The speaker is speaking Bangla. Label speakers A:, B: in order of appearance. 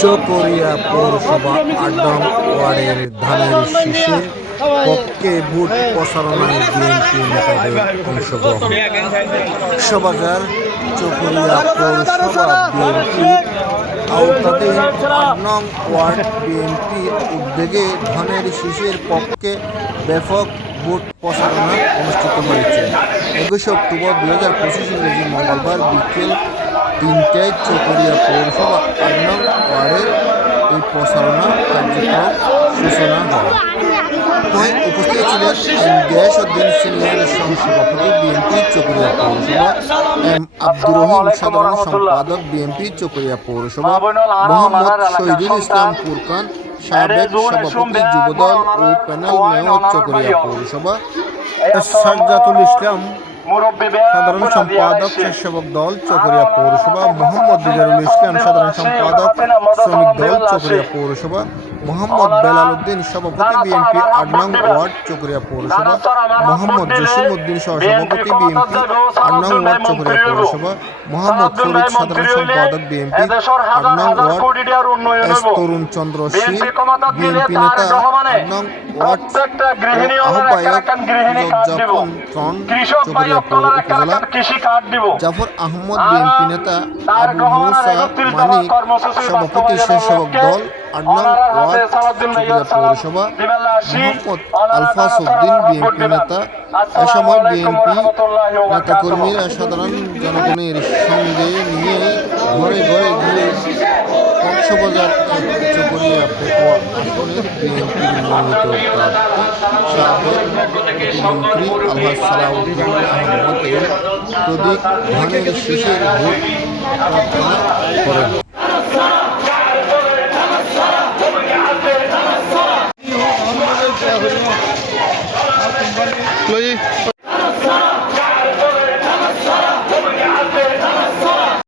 A: চকরিয়া পৌরসভা আড্ডাম ওয়ার্ডের ধানের শীষে পক্ষে ভোট প্রচারণায় বিএনপি নেতাদের অংশগ্রহণ। শোভাযার চকরিয়া পৌরসভা বিএনপি আওতাধীন আট নং ওয়ার্ড বিএনপি উদ্যোগে ধানের শীষের পক্ষে ব্যাপক ভোট প্রচারণা অনুষ্ঠিত হয়েছে। একুশে অক্টোবর দু হাজার পঁচিশ মঙ্গলবার বিকেল তিনটায় চকরিয়া পৌরসভা আট ওয়ার্ডের এই প্রচারণা কার্যক্রম সূচনা হয়। সময় উপস্থিত ছিলেন গ্যাস উদ্দিন সিনিয়র সহসভাপতি বিএনপি চকরিয়া পৌরসভা, এম আব্দুর রহিম, সাধারণ সম্পাদক বিএনপি চকরিয়া পৌরসভা, মোহাম্মদ শহীদুল ইসলাম ফুরকান সাবেক সভাপতি যুবদল ও প্যানেল মেয়র চকরিয়া পৌরসভা সাজ্জাতুল ইসলাম সাধারণ সম্পাদক স্বেচ্ছাসেবক দল চকরিয়া পৌরসভা মোহাম্মদ দিজারুল ইসলাম সাধারণ সম্পাদক শ্রমিক দল চকরিয়া পৌরসভা মোহাম্মদ বেলাল উদ্দিন সভাপতি বিএনপি আট নং ওয়ার্ড চকরিয়া পৌরসভা। মোহাম্মদ জসিম উদ্দিন সহসভাপতি বিএনপি আট নং ওয়ার্ড চকরিয়া পৌরসভা। মোহাম্মদ ফরিদ সাধারণ সম্পাদক বিএনপি আট নং ward S Tarun Chandra Singh BNP নেতা আট নং ওয়ার্ড আহ্বায়ক জজ্জাপন ত্রণ চকরিয়া পৌর উপজেলা। জাফর আহমদ বিএনপি নেতা আবু মুসা মানিক সভাপতি স্বেচ্ছাসেবক দল আট নং ওয়ার্ড চকরিয়া পৌরসভা মোহাম্মদ আলফাস উদ্দিন বিএনপি নেতা এ সময় বিএনপি নেতাকর্মীরা সাধারণ জনগণের সঙ্গে নিয়ে ঘরে ঘরে ঘুরে কক্সবাজার চকরিয়া পেকুয়া আসনের বিএনপির মনোনীত প্রার্থী সাবেক আল্লাহ সালাউদ্দিন আহমদের প্রদীপ ধানের শীষের ভোট প্রার্থনা করেন।
B: ਲੋ ਜੀ।